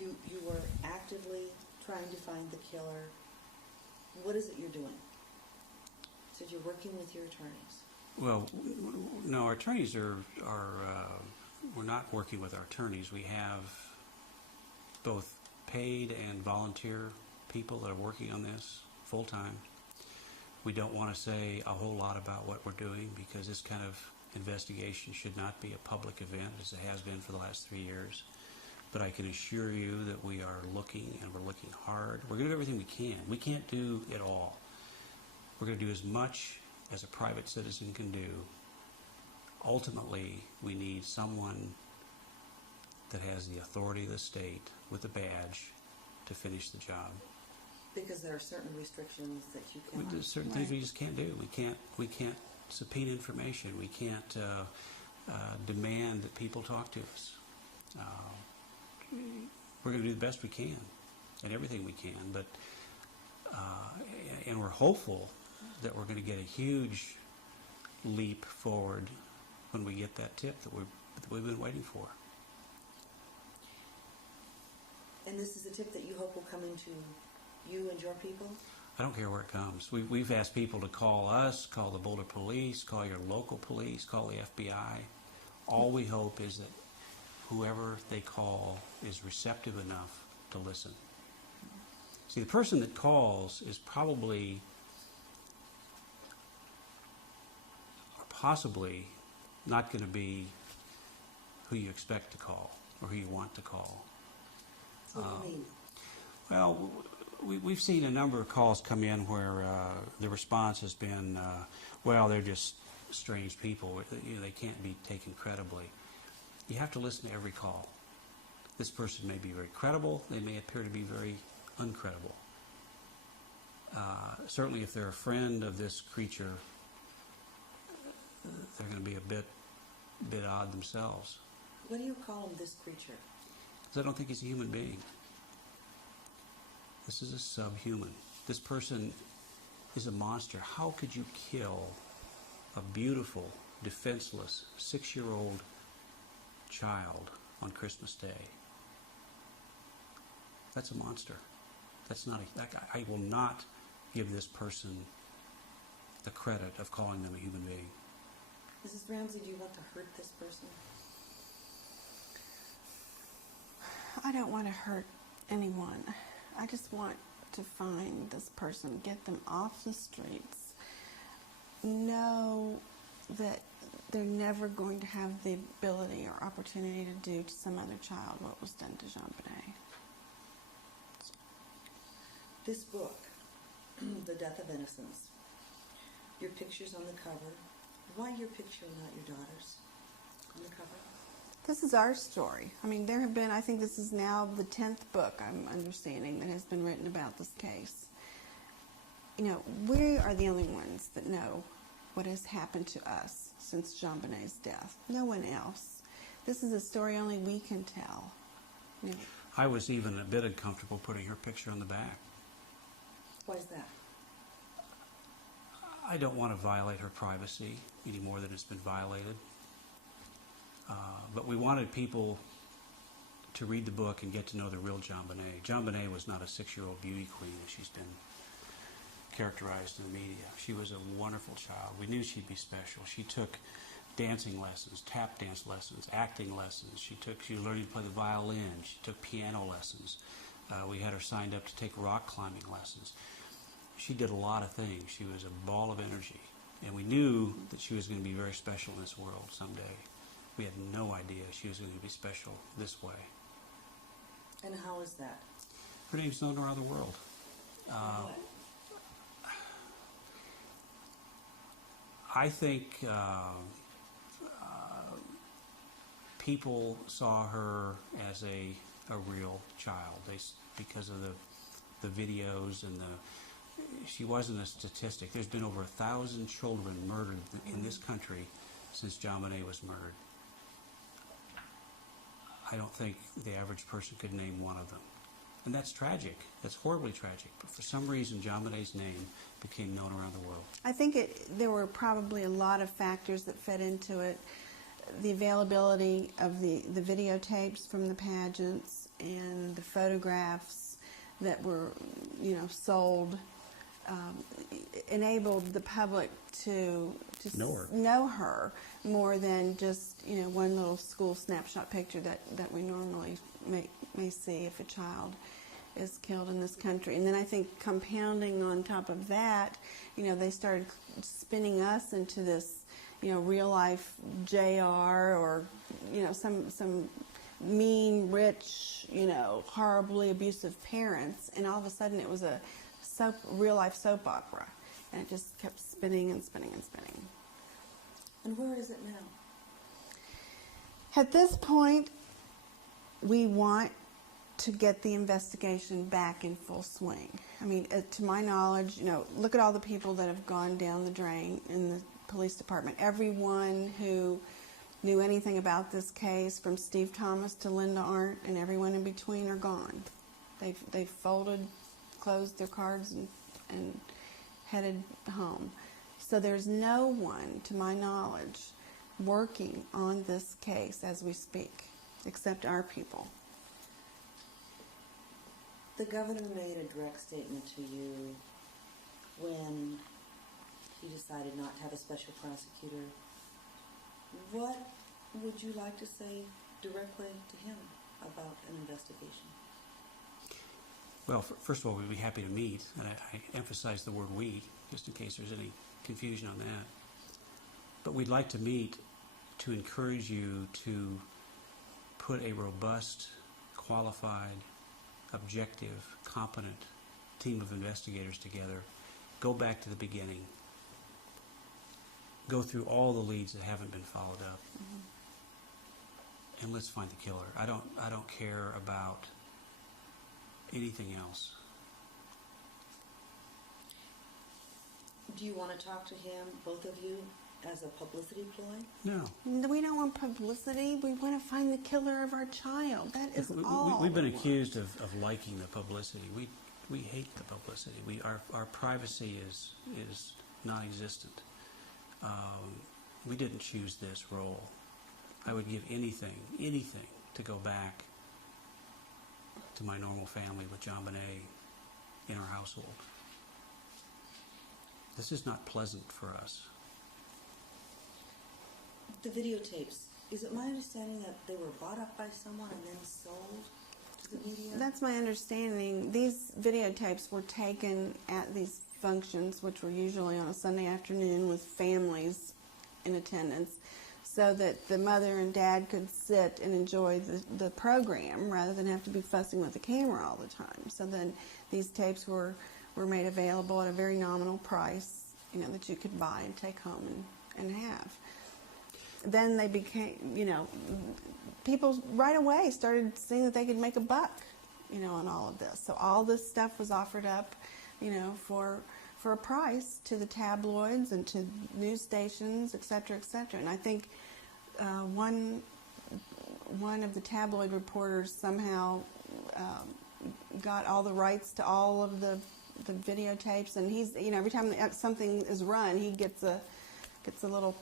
you were actively trying to find the killer? What is it you're doing? So you're working with your attorneys? Well, no, our attorneys are we're not working with our attorneys. We have both paid and volunteer people that are working on this full time. We don't want to say a whole lot about what we're doing because this kind of investigation should not be a public event as it has been for the last 3 years. But I can assure you that we are looking, and we're looking hard. We're going to do everything we can. We can't do it all. We're going to do as much as a private citizen can do. Ultimately, we need someone that has the authority of the state with a badge to finish the job. Because there are certain restrictions that you cannot. There's certain things we just can't do. We can't subpoena information. We can't demand that people talk to us. We're going to do the best we can and everything we can, but and we're hopeful that we're going to get a huge leap forward when we get that tip that we've been waiting for. And this is a tip that you hope will come into you and your people? I don't care where it comes. We've asked people to call us, call the Boulder Police, call your local police, call the FBI. All we hope is that whoever they call is receptive enough to listen. See, the person that calls is probably possibly not going to be who you expect to call or who you want to call. What do you mean? Well, we've seen a number of calls come in where the response has been, well, they're just strange people. They can't be taken credibly. You have to listen to every call. This person may be very credible. They may appear to be very uncredible. Certainly if they're a friend of this creature, they're going to be a bit odd themselves. What do you call him, this creature? Because I don't think he's a human being. This is a subhuman. This person is a monster. How could you kill a beautiful, defenseless, 6-year-old child on Christmas Day? That's a monster. That's not I will not give this person the credit of calling them a human being. Mrs. Ramsey, do you want to hurt this person? I don't want to hurt anyone. I just want to find this person, get them off the streets, know that they're never going to have the ability or opportunity to do to some other child what was done to JonBenet. This book, The Death of Innocence, your picture's on the cover. Why your picture and not your daughter's on the cover? This is our story. I mean, there have been, I think this is now the 10th book, I'm understanding, that has been written about this case. You know, we are the only ones that know what has happened to us since JonBenet's death. No one else. This is a story only we can tell. You know, I was even a bit uncomfortable putting her picture on the back. Why is that? I don't want to violate her privacy any more than it's been violated. But we wanted people to read the book and get to know the real JonBenet. JonBenet was not a 6-year-old beauty queen as she's been characterized in the media. She was a wonderful child. We knew she'd be special. She took dancing lessons, tap dance lessons, acting lessons. She was learning to play the violin. She took piano lessons. We had her signed up to take rock climbing lessons. She did a lot of things. She was a ball of energy. And we knew that she was going to be very special in this world someday. We had no idea she was going to be special this way. And how is that? Her name's known around the world. I think people saw her as a real child. Because of the videos and she wasn't a statistic. There's been over 1,000 children murdered in this country since JonBenet was murdered. I don't think the average person could name one of them. And that's tragic. That's horribly tragic. But for some reason, JonBenet's name became known around the world. I think there were probably a lot of factors that fed into it. The availability of the videotapes from the pageants and the photographs that were, sold enabled the public to know her more than just one little school snapshot picture that we normally may see if a child is killed in this country. And then I think compounding on top of that, they started spinning us into this real life JR or some mean, rich, horribly abusive parents, and all of a sudden it was a real life soap opera, and it just kept spinning and spinning and spinning. And where is it now? At this point, we want to get the investigation back in full swing. I mean, to my knowledge, look at all the people that have gone down the drain in the police department. Everyone who knew anything about this case, from Steve Thomas to Linda Arndt and everyone in between, are gone. They've folded, closed their cards, and headed home. So there's no one, to my knowledge, working on this case as we speak, except our people. The governor made a direct statement to you when he decided not to have a special prosecutor. What would you like to say directly to him about an investigation? Well, first of all, we'd be happy to meet, and I emphasize the word "we" just in case there's any confusion on that. But we'd like to meet to encourage you to put a robust, qualified, objective, competent team of investigators together. Go back to the beginning. Go through all the leads that haven't been followed up. And let's find the killer. I don't care about anything else. Do you want to talk to him, both of you, as a publicity ploy? No. We don't want publicity. We want to find the killer of our child. That is all. We've been we want. accused of liking the publicity. We hate the publicity. Our privacy is non-existent. We didn't choose this role. I would give anything to go back to my normal family with JonBenet in our household. This is not pleasant for us. The videotapes, is it my understanding that they were bought up by someone and then sold to the media? That's my understanding. These videotapes were taken at these functions, which were usually on a Sunday afternoon with families in attendance, so that the mother and dad could sit and enjoy the program rather than have to be fussing with the camera all the time. So then these tapes were made available at a very nominal price, that you could buy and take home and have. Then they became, people right away started seeing that they could make a buck, on all of this. So all this stuff was offered up, for a price to the tabloids and to news stations, et cetera, et cetera. And I think one of the tabloid reporters somehow got all the rights to all of the videotapes, and he's, every time something is run, he gets a little,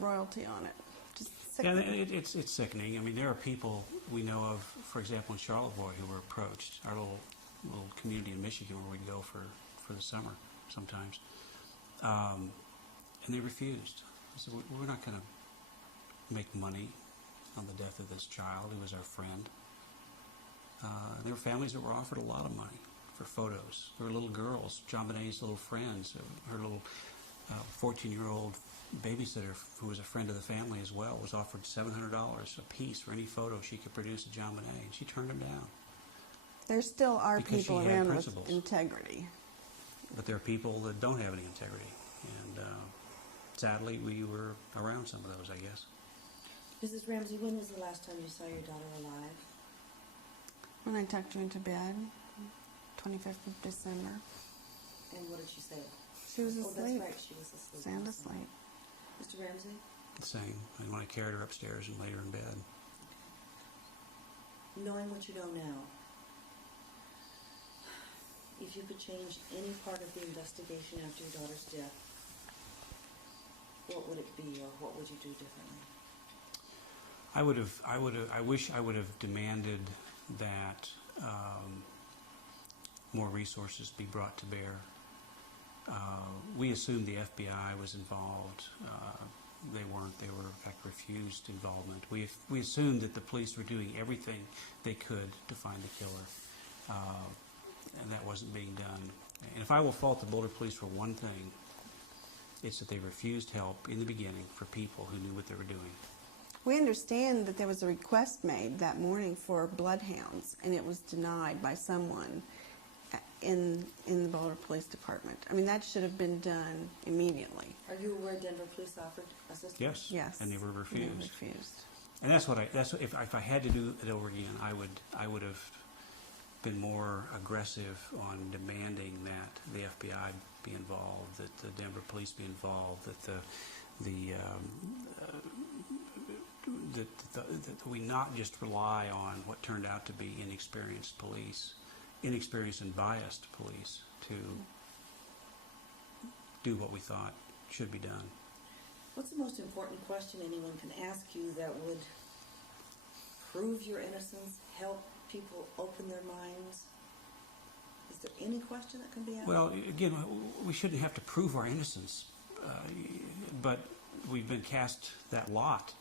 royalty on it. Just sickening. Yeah, it's sickening. I mean, there are people we know of, for example, in Charlottesville, who were approached, our little community in Michigan where we'd go for the summer sometimes, and they refused. They said, we're not going to make money on the death of this child who was our friend. There were families that were offered a lot of money for photos. There were little girls, JonBenet's little friends, her little 14-year-old babysitter who was a friend of the family as well, was offered $700 a piece for any photo she could produce of JonBenet, and she turned them down. There still are Because people she had around with principles. integrity. But there are people that don't have any integrity, and sadly, we were around some of those, I guess. Mrs. Ramsey, when was the last time you saw your daughter alive? When I tucked her into bed, 25th of December, And what did she say? she was Oh, asleep, that's right, she was asleep. sound asleep. Mr. Ramsey? The same. And when I carried her upstairs and laid her in bed. Knowing what you know now, if you could change any part of the investigation after your daughter's death, what would it be, or what would you do differently? I wish I would have demanded that more resources be brought to bear. We assumed the FBI was involved. They weren't. They were, in fact, refused involvement. We assumed that the police were doing everything they could to find the killer, and that wasn't being done. And if I will fault the Boulder Police for one thing, it's that they refused help in the beginning for people who knew what they were doing. We understand that there was a request made that morning for bloodhounds, and it was denied by someone in the Boulder Police Department. I mean, that should have been done immediately. Are you aware Denver Police offered assistance? Yes. Yes. And they were refused. They were refused. And that's what if I had to do it over again, I would have been more aggressive on demanding that the FBI be involved, that the Denver Police be involved, that that we not just rely on what turned out to be inexperienced and biased police to do what we thought should be done. What's the most important question anyone can ask you that would prove your innocence, help people open their minds? Is there any question that can be asked? Well, again, we shouldn't have to prove our innocence, but we've been cast that lot.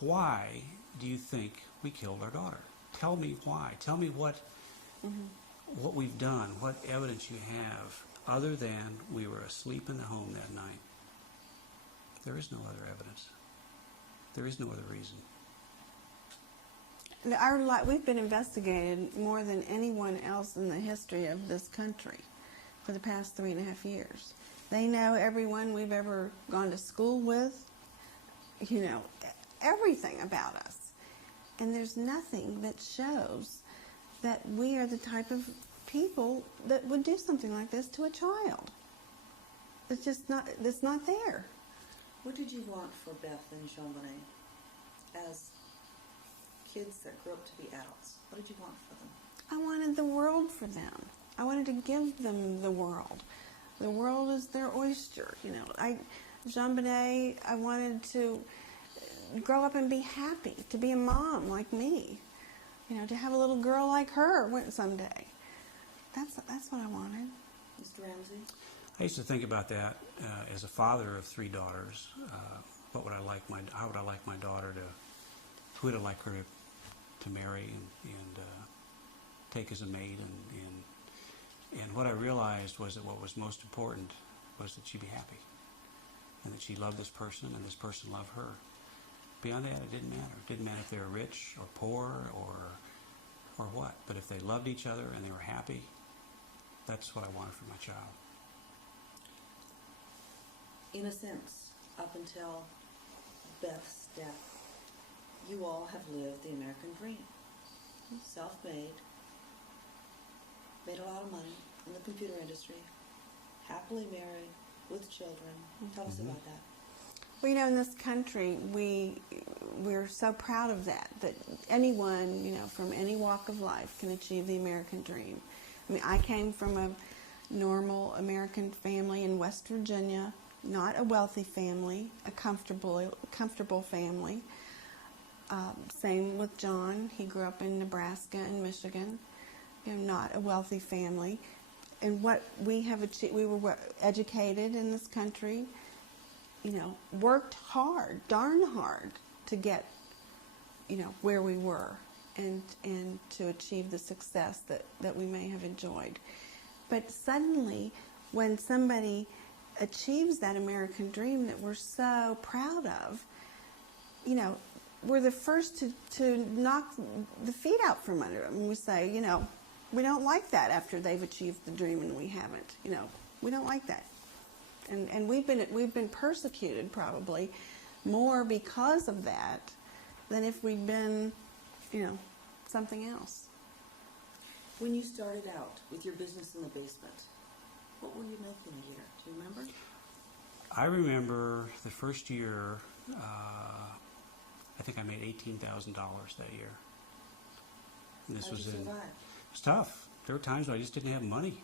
Why do you think we killed our daughter? Tell me why. Tell me what we've done, what evidence you have other than we were asleep in the home that night. There is no other evidence. There is no other reason. We've been investigated more than anyone else in the history of this country for the past 3.5 years. They know everyone we've ever gone to school with, you know, everything about us. And there's nothing that shows that we are the type of people that would do something like this to a child. It's just not, it's not there. What did you want for Beth and JonBenet as kids that grew up to be adults? What did you want for them? I wanted the world for them. I wanted to give them the world. The world is their oyster, you know. JonBenet, I wanted to grow up and be happy, to be a mom like me, you know, to have a little girl like her someday. That's what I wanted. Mr. Ramsey? I used to think about that as a father of 3 daughters. How would I like my daughter to? Who would I like her to marry and take as a mate? And what I realized was that what was most important was that she be happy, and that she loved this person, and this person loved her. Beyond that, it didn't matter. It didn't matter if they were rich or poor or what. But if they loved each other and they were happy, that's what I wanted for my child. In a sense, up until Beth's death, you all have lived the American dream. Self-made, made a lot of money in the computer industry, happily married, with children. Tell us about that. Well, you know, in this country, we're so proud of that anyone, you know, from any walk of life can achieve the American dream. I mean, I came from a normal American family in West Virginia, not a wealthy family, a comfortable family. Same with John. He grew up in Nebraska and Michigan, you know, not a wealthy family. And what we have achieved, we were educated in this country, you know, worked hard, darn hard, to get, you know, where we were and to achieve the success that we may have enjoyed. But suddenly, when somebody achieves that American dream that we're so proud of, you know, we're the first to knock the feet out from under them. And we say, you know, we don't like that after they've achieved the dream and we haven't. You know, we don't like that. And we've been persecuted probably more because of that than if we'd been, you know, something else. When you started out with your business in the basement, what were you making a year? Do you remember? I remember the first year, I think I made $18,000 that year. And this How'd was you survive? it was tough. There were times when I just didn't have money.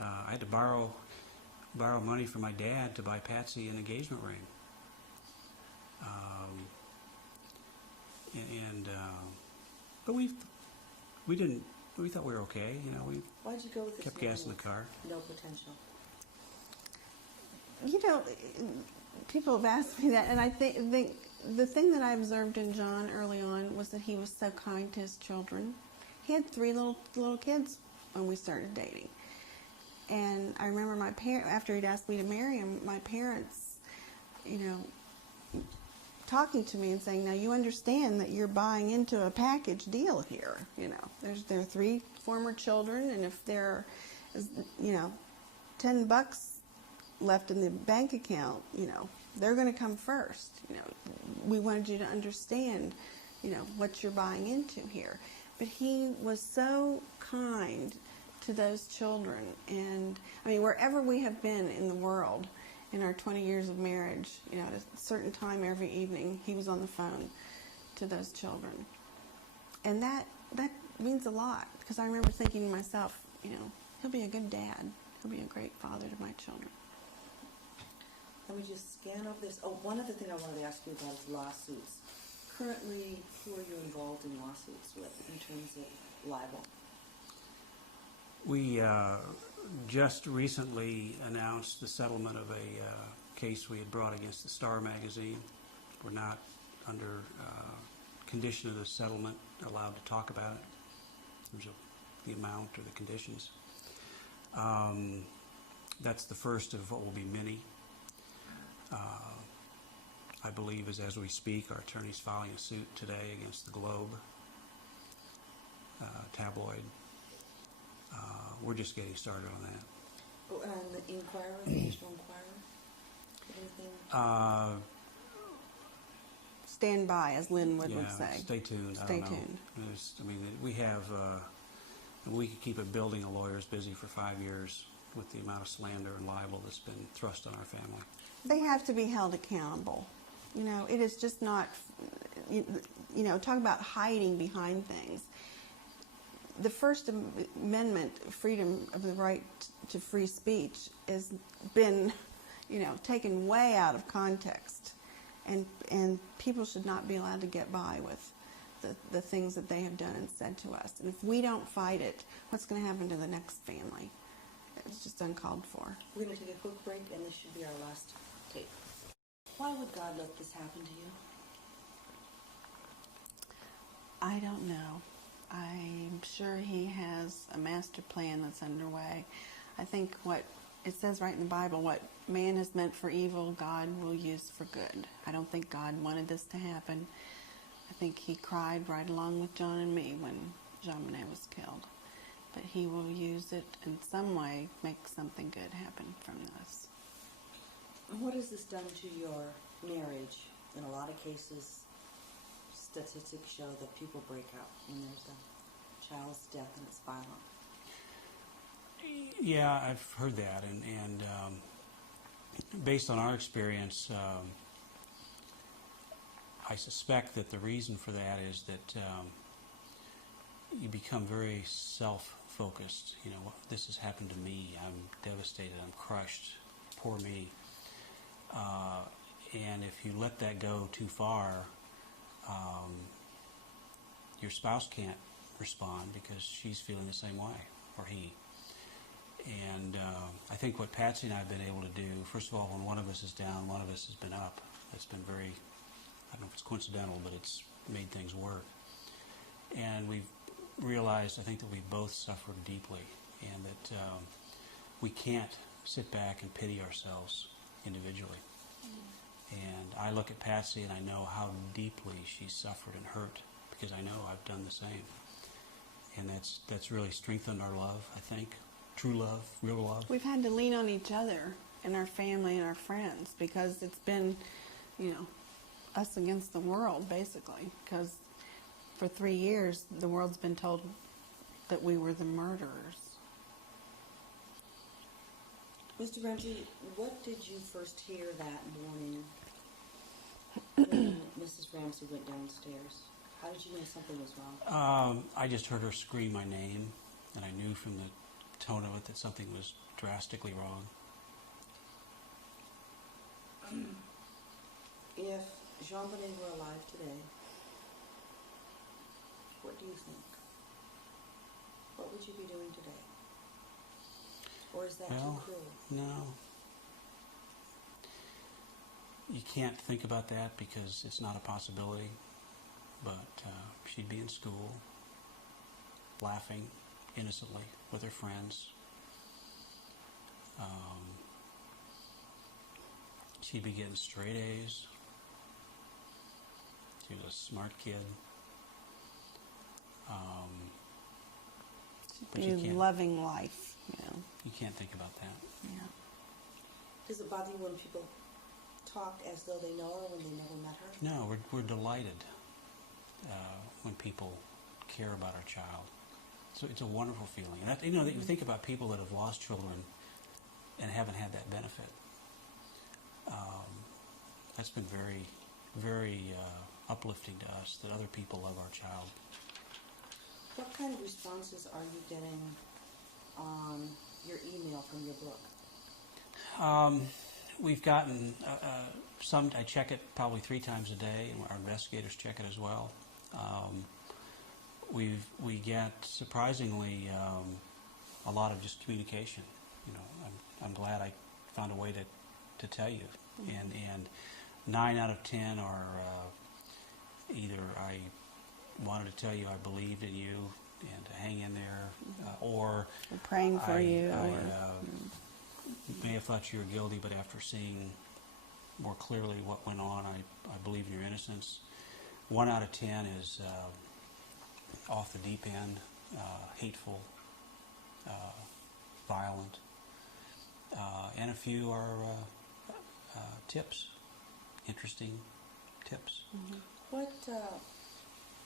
I had to borrow money from my dad to buy Patsy an engagement ring. But we thought we were okay. You know, we Why'd you go with this kept gas in the man car. with no potential? You know, people have asked me that, and I think the thing that I observed in John early on was that he was so kind to his children. He had 3 little kids when we started dating. And I remember after he'd asked me to marry him, my parents, you know, talking to me and saying, now you understand that you're buying into a package deal here. You know, there are 3 former children, and if there is, you know, $10 left in the bank account, you know, they're going to come first. You know, we wanted you to understand, you know, what you're buying into here. But he was so kind to those children. And I mean, wherever we have been in the world in our 20 years of marriage, you know, at a certain time every evening, he was on the phone to those children. And that means a lot, because I remember thinking to myself, you know, he'll be a good dad. He'll be a great father to my children. Let me just scan over this. Oh, one other thing I wanted to ask you about is lawsuits. Currently, who are you involved in lawsuits with in terms of libel? We just recently announced the settlement of a case we had brought against the Star magazine. We're not under condition of the settlement allowed to talk about it in terms of the amount or the conditions. That's the first of what will be many. I believe as we speak, our attorney's filing a suit today against the Globe tabloid. We're just getting started on that. Oh, and the Inquirer, the National Enquirer? Anything? Stand by, as Linwood would say. Stay tuned. I Stay don't know. tuned. We have, we could keep a building of lawyers busy for 5 years with the amount of slander and libel that's been thrust on our family. They have to be held accountable. You know, it is just not, you know, talk about hiding behind things. The First Amendment, freedom of the right to free speech, has been, you know, taken way out of context. And people should not be allowed to get by with the things that they have done and said to us. And if we don't fight it, what's going to happen to the next family? It's just uncalled for. We're going to take a quick break, and this should be our last tape. Why would God let this happen to you? I don't know. I'm sure He has a master plan that's underway. I think what it says right in the Bible, what man has meant for evil, God will use for good. I don't think God wanted this to happen. I think He cried right along with John and me when Jean Monnet was killed. But He will use it in some way, make something good happen from this. What has this done to your marriage? In a lot of cases, statistics show that people break up when there's a child's death and it's violent. Yeah, I've heard that, and based on our experience, I suspect that the reason for that is that you become very self-focused. You know, this has happened to me. I'm devastated. I'm crushed. Poor me. And if you let that go too far, your spouse can't respond because she's feeling the same way, or he. And I think what Patsy and I have been able to do, first of all, when one of us is down, one of us has been up. It's been very, I don't know if it's coincidental, but it's made things work. And we've realized, I think, that we both suffered deeply, and that we can't sit back and pity ourselves individually. And I look at Patsy and I know how deeply she's suffered and hurt, because I know I've done the same. And that's really strengthened our love, I think. True love, real love. We've had to lean on each other and our family and our friends, because it's been, you know, us against the world, basically. Because for 3 years, the world's been told that we were the murderers. Mr. Ramsey, what did you first hear that morning when Mrs. Ramsey went downstairs? How did you know something was wrong? I just heard her scream my name, and I knew from the tone of it that something was drastically wrong. If Jean Monnet were alive today, what do you think? What would you be doing today? Or is that too cruel? No. You can't think about that because it's not a possibility. But she'd be in school, laughing innocently with her friends. She'd be getting straight A's. She was a smart kid. But you can't, loving life, you know. you can't think about that. Yeah. Does it bother you when people talk as though they know her when they never met her? No, we're delighted when people care about our child. So it's a wonderful feeling. And that, you know, that you think about people that have lost children and haven't had that benefit. That's been very, very uplifting to us, that other people love our child. What kind of responses are you getting on your email from your book? We've gotten some. I check it probably 3 times a day, and our investigators check it as well. We get surprisingly a lot of just communication. You know, I'm glad I found a way to tell you, and 9 out of 10 are either I wanted to tell you I believed in you, and to hang in there, or We're praying for you. I or- may have thought you were guilty, but after seeing more clearly what went on, I believe in your innocence. 1 out of 10 is off the deep end, hateful, violent, and a few are tips, interesting tips. What,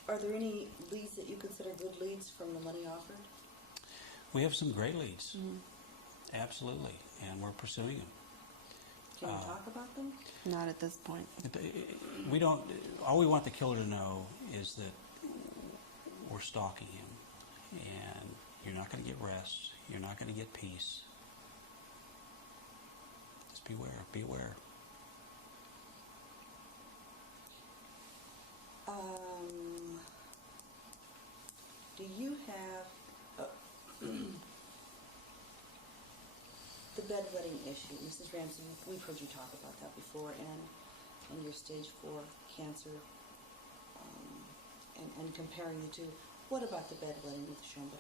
are there any leads that you consider good leads from the money offered? We have some great leads, absolutely, and we're pursuing them. Can you talk about them? Not at this point. We don't. All we want the killer to know is that we're stalking him, and you're not going to get rest. You're not going to get peace. Just beware. Beware. Do you have the bedwetting issue, Mrs. Ramsey? We've heard you talk about that before, and your stage 4 cancer, and comparing the two. What about the bedwetting with Chambray?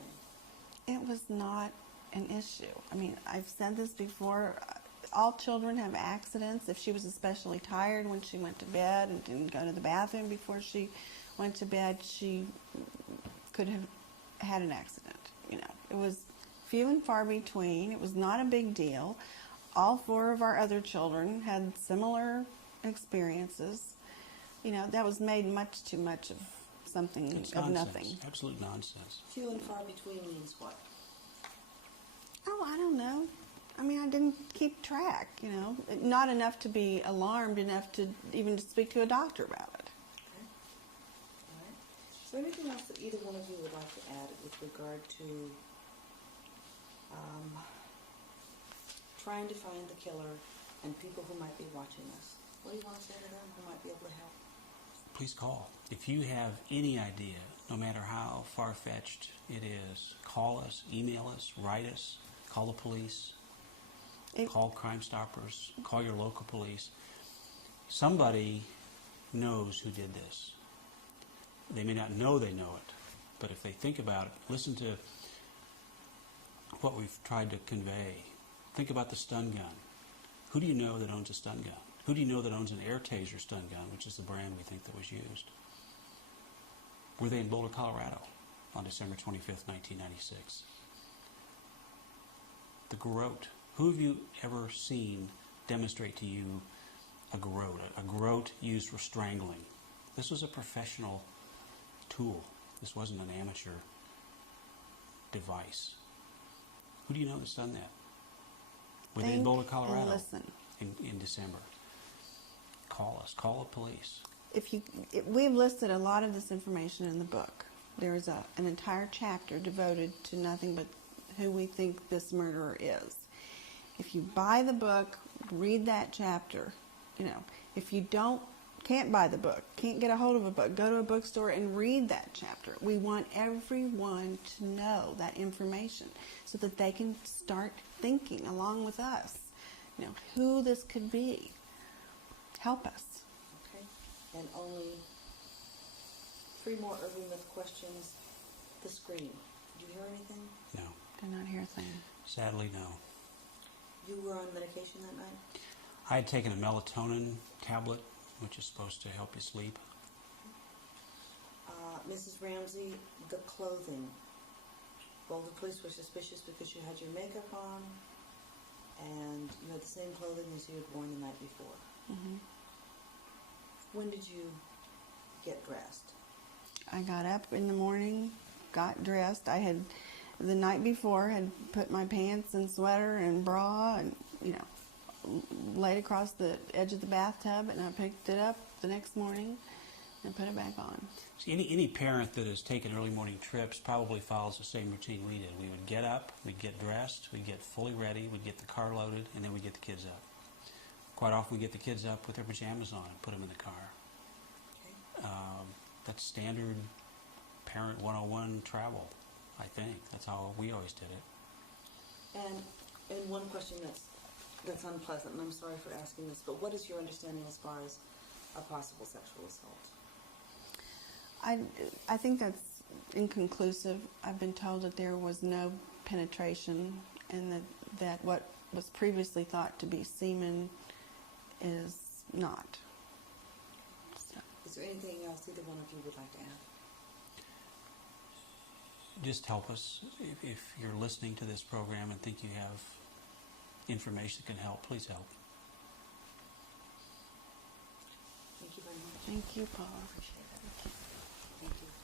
It was not an issue. I mean, I've said this before. All children have accidents. If she was especially tired when she went to bed and didn't go to the bathroom before she went to bed, she could have had an accident. You know, it was few and far between. It was not a big deal. All 4 of our other children had similar experiences. You know, that was made much too much of something It's of nonsense. nothing. Absolute nonsense. Few and far between means what? Oh, I don't know. I mean, I didn't keep track, you know. Not enough to be alarmed, enough to even speak to a doctor about it. Okay. All right. Is there anything else that either one of you would like to add with regard to trying to find the killer and people who might be watching us? What do you want to say to them who might be able to help? Please call. If you have any idea, no matter how far-fetched it is, call us, email us, write us, call the police, call Crime Stoppers, call your local police. Somebody knows who did this. They may not know they know it, but if they think about it, listen to what we've tried to convey. Think about the stun gun. Who do you know that owns a stun gun? Who do you know that owns an air taser stun gun, which is the brand we think that was used? Were they in Boulder, Colorado on December 25th, 1996? The garrote. Who have you ever seen demonstrate to you a garrote? A garrote used for strangling. This was a professional tool. This wasn't an amateur device. Who do you know that's done that? Were they in Think Boulder, Colorado and listen. in December? Call us. Call the police. We've listed a lot of this information in the book. There is an entire chapter devoted to nothing but who we think this murderer is. If you buy the book, read that chapter. You know, if you can't buy the book, can't get a hold of a book, go to a bookstore and read that chapter. We want everyone to know that information so that they can start thinking along with us, you know, who this could be. Help us. Okay. And only 3 more urban myth questions. The scream. Did you hear anything? No. Did not hear a thing. Sadly, no. You were on medication that night? I had taken a melatonin tablet, which is supposed to help you sleep. Mrs. Ramsey, the clothing. Boulder police were suspicious because you had your makeup on and you had the same clothing as you had worn the night before. Mm-hmm. When did you get dressed? I got up in the morning, got dressed. I had, the night before, had put my pants and sweater and bra and, you know, laid across the edge of the bathtub, and I picked it up the next morning and put it back on. See, any parent that has taken early morning trips probably follows the same routine we did. We would get up, we'd get dressed, we'd get fully ready, we'd get the car loaded, and then we'd get the kids up. Quite often we get the kids up with their pajamas on and put them in the car. Okay. That's standard parent 101 travel, I think. That's how we always did it. And one question that's unpleasant, and I'm sorry for asking this, but what is your understanding as far as a possible sexual assault? I think that's inconclusive. I've been told that there was no penetration and that what was previously thought to be semen is not. So, Is there anything else either one of you would like to add? Just help us. If you're listening to this program and think you have information that can help, please help. Thank you very much. thank you, Paul. Appreciate it. Thank you.